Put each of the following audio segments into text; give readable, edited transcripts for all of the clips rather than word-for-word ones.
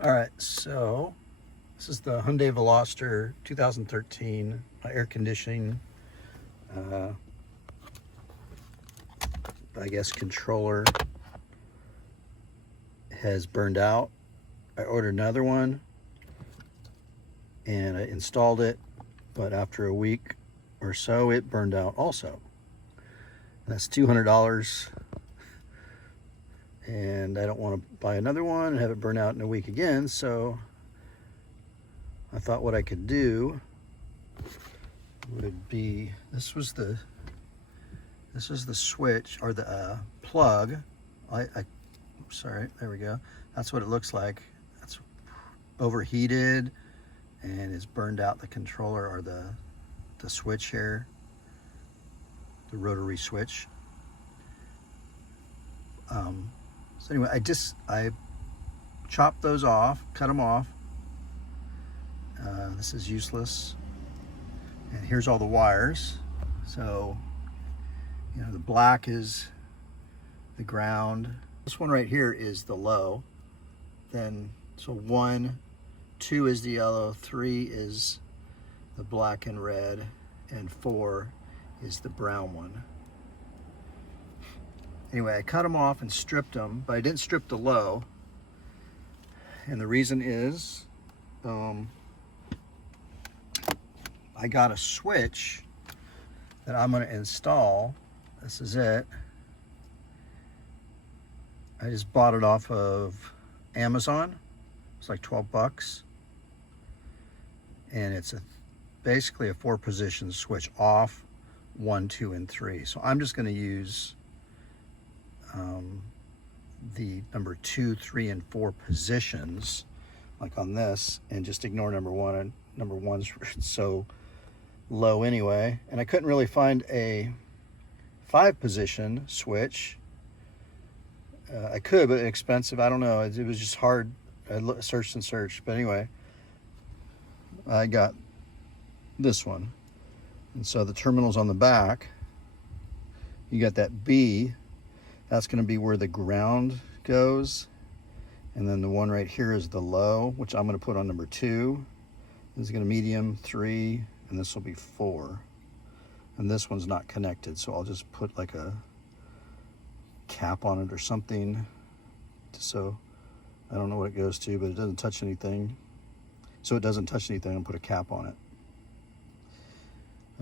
All right, so this is the Hyundai Veloster 2013 air conditioning, uh, I guess controller has burned out. I ordered another one and I installed it, but after a week or so it burned out also. That's $200, and I don't want to buy another one and have it burn out in a week again, so I thought what I could do would be, this was the switch, or the plug. Sorry, there we go. That's what it looks like. That's overheated and it's burned out the controller, or the switch here, the rotary switch. So anyway, I chopped those off, cut them off. This is useless. And here's all the wires. So, you know, the black is the ground. This one right here is the low. Then, so 1, 2 is the yellow, 3 is the black and red, and 4 is the brown one. Anyway, I cut them off and stripped them, but I didn't strip the low. And the reason is, I got a switch that I'm going to install. This is it. I just bought it off of Amazon. It's like 12 bucks. And it's basically a 4-position switch: off, 1, 2, and 3. So I'm just going to use the number 2, 3, and 4 positions, like on this, and just ignore number 1. And number 1's so low anyway. And I couldn't really find a 5-position switch. I could, but expensive. I don't know. It was just hard. I searched and searched. But anyway, I got this one. And so the terminal's on the back. You got that B. That's going to be where the ground goes. And then the one right here is the low, which I'm going to put on number 2. This is going to medium, 3, and this will be 4. And this one's not connected, so I'll just put like a cap on it or something, so I don't know what it goes to, but it doesn't touch anything. So it doesn't touch anything, and put a cap on it.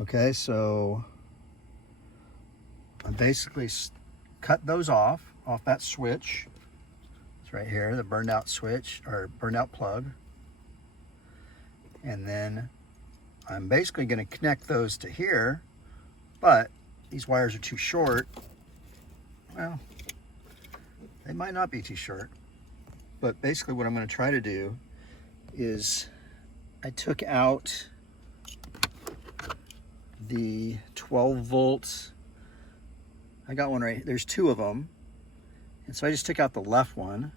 Okay, so I basically cut those off that switch. It's right here, the burned out switch, or burned out plug. And then I'm basically going to connect those to here, but these wires are too short. Well, they might not be too short, but basically what I'm going to try to do is, I took out the 12 volts. I got one right, there's 2 of them. And so I just took out the left one.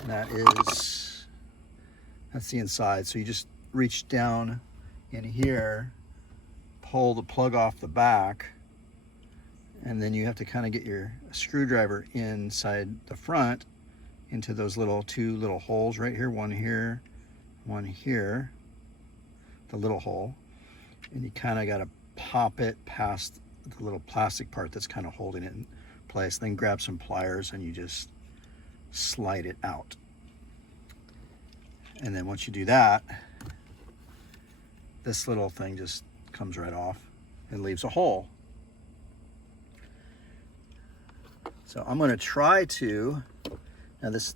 And that's the inside. So you just reach down in here, pull the plug off the back, and then you have to kind of get your screwdriver inside the front into those 2 little holes right here, one here, the little hole. And you kind of got to pop it past the little plastic part that's kind of holding it in place. Then grab some pliers and you just slide it out. And then once you do that, this little thing just comes right off and leaves a hole. So I'm going to try to, now this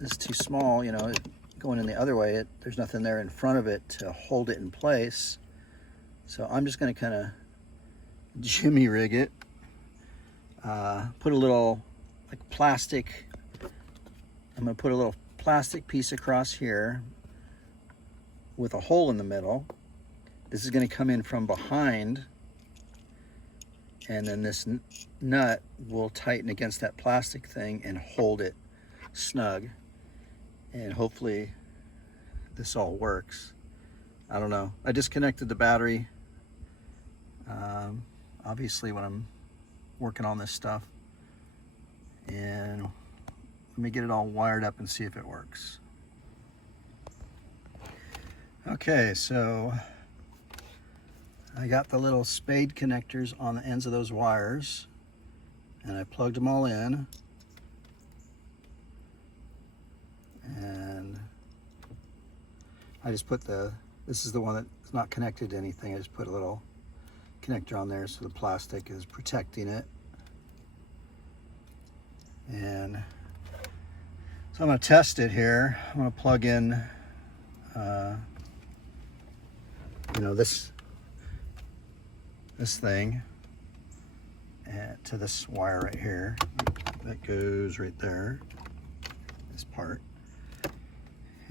is too small, you know, going in the other way, there's nothing there in front of it to hold it in place. So I'm just going to kind of jimmy rig it, put a little like plastic, I'm going to put a little plastic piece across here with a hole in the middle. This is going to come in from behind, and then this nut will tighten against that plastic thing and hold it snug. And hopefully this all works. I don't know. I disconnected the battery. Obviously when I'm working on this stuff, and let me get it all wired up and see if it works. Okay, so I got the little spade connectors on the ends of those wires, and I plugged them all in. And I just put this is the one that's not connected to anything. I just put a little connector on there so the plastic is protecting it. And so I'm going to test it here. I'm going to plug in you know, this thing to this wire right here that goes right there, this part,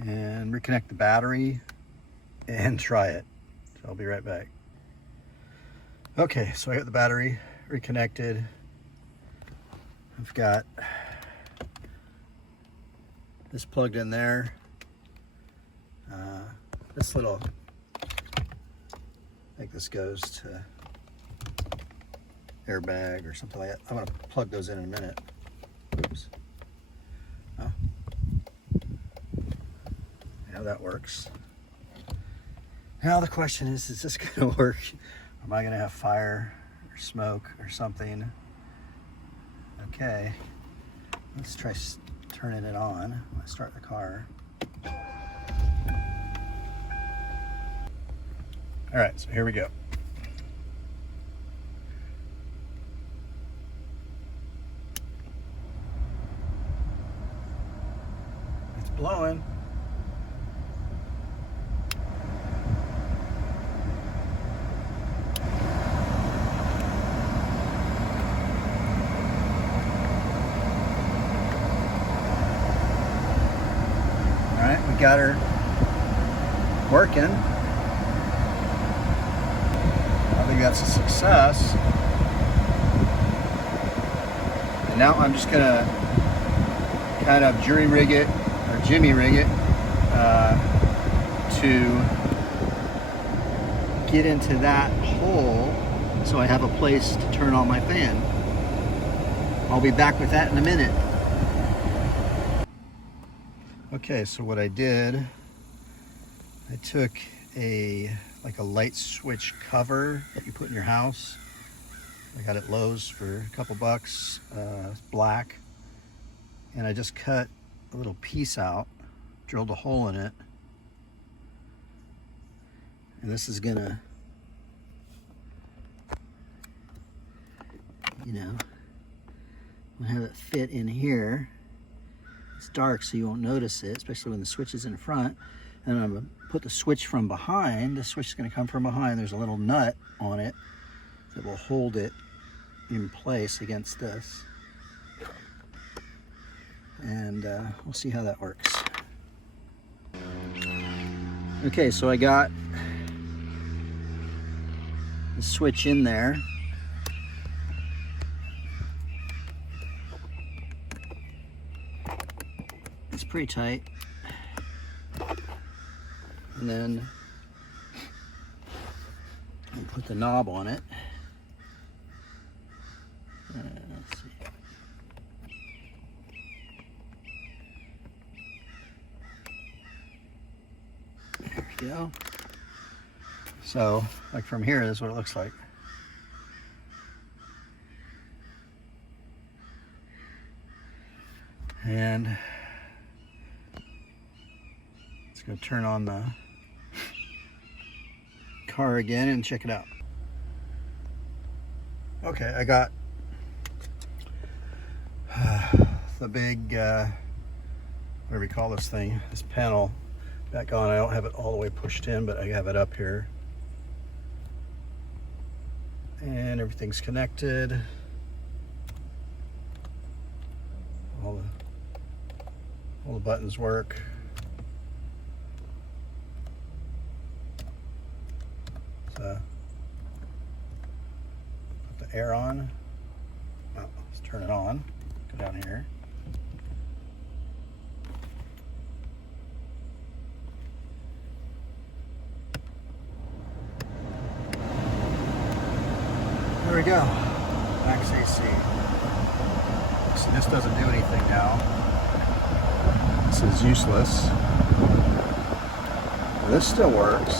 and reconnect the battery and try it. So I'll be right back. Okay, so I got the battery reconnected. I've got this plugged in there. This little, I think this goes to airbag or something like that. I'm going to plug those in a minute. Oops. Oh. Yeah, that works. Now the question is this going to work? Am I going to have fire or smoke or something? Okay, let's try turning it on. Let's start the car. All right, so here we go. It's blowing. All right, we got her working. I think that's a success. And now I'm just gonna kind of jury rig it or jimmy rig it to get into that hole so I have a place to turn on my fan. I'll be back with that in a minute. Okay, so what I did, I took like a light switch cover that you put in your house. I got it at Lowe's for a couple bucks, black. And I just cut a little piece out, drilled a hole in it. And this is gonna, you know, I'm gonna have it fit in here. It's dark so you won't notice it, especially when the switch is in front. And I'm gonna put the switch from behind. The switch is gonna come from behind. There's a little nut on it that will hold it in place against this. And we'll see how that works. Okay, so I got the switch in there. It's pretty tight. And then I'll put the knob on it. Let's see. There we go. So, like from here, this is what it looks like. And it's going to turn on the car again and check it out. Okay, I got the big, whatever you call this thing, this panel back on. I don't have it all the way pushed in, but I have it up here. And everything's connected. All the buttons work. So, put the air on. Oh, let's turn it on. Go down here. There we go. Max AC. See, this doesn't do anything now. This is useless. This still works.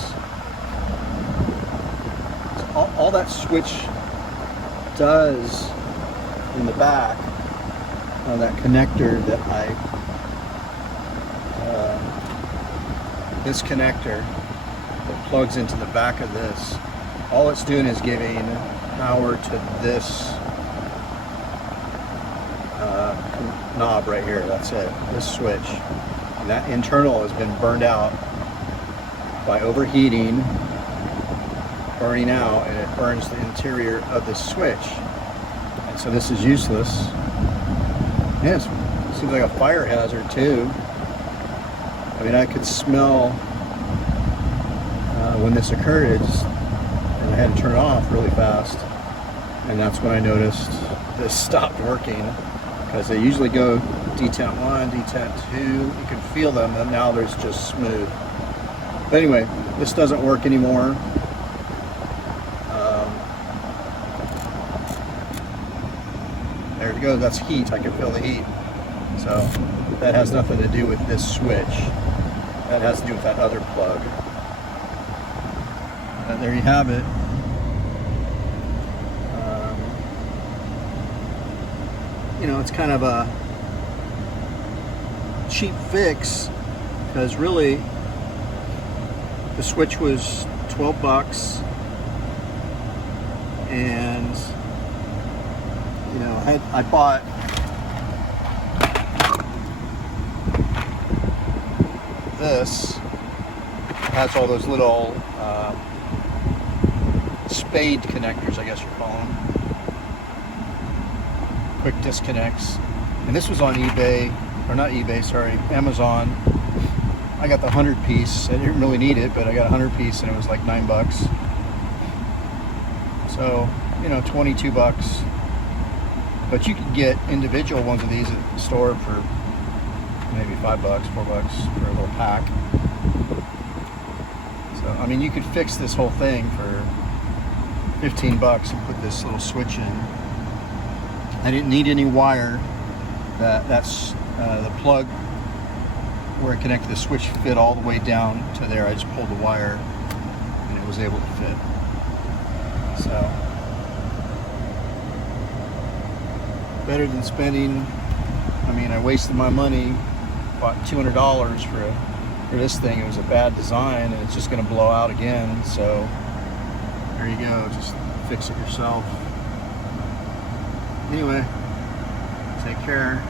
So all that switch does in the back, that connector that this connector that plugs into the back of this, all it's doing is giving power to this knob right here. That's it, this switch. And that internal has been burned out by overheating, burning out, and it burns the interior of the switch. And so this is useless. Yeah, it seems like a fire hazard too. I mean, I could smell when this occurred, and I had to turn it off really fast. And that's when I noticed this stopped working, because they usually go detent 1, detent 2. You can feel them, and now there's just smooth. But anyway, this doesn't work anymore. There it goes. That's heat. I can feel the heat. So that has nothing to do with this switch. That has to do with that other plug. And there you have it. You know, it's kind of a cheap fix, because really the switch was 12 bucks, and you know, I bought this. It has all those little spade connectors, I guess you call them, quick disconnects. And this was on eBay, or not eBay, sorry, Amazon. I got the 100 piece. I didn't really need it, but I got a 100 piece, and it was like $9. So, you know, 22 bucks. But you could get individual ones of these at the store for maybe $5, $4 for a little pack. So, I mean, you could fix this whole thing for 15 bucks and put this little switch in. I didn't need any wire. That's the plug where it connected the switch fit all the way down to there. I just pulled the wire and it was able to fit. So better than spending, I mean, I wasted my money, bought $200 for this thing. It was a bad design, and it's just going to blow out again. So there you go, just fix it yourself. Anyway, take care.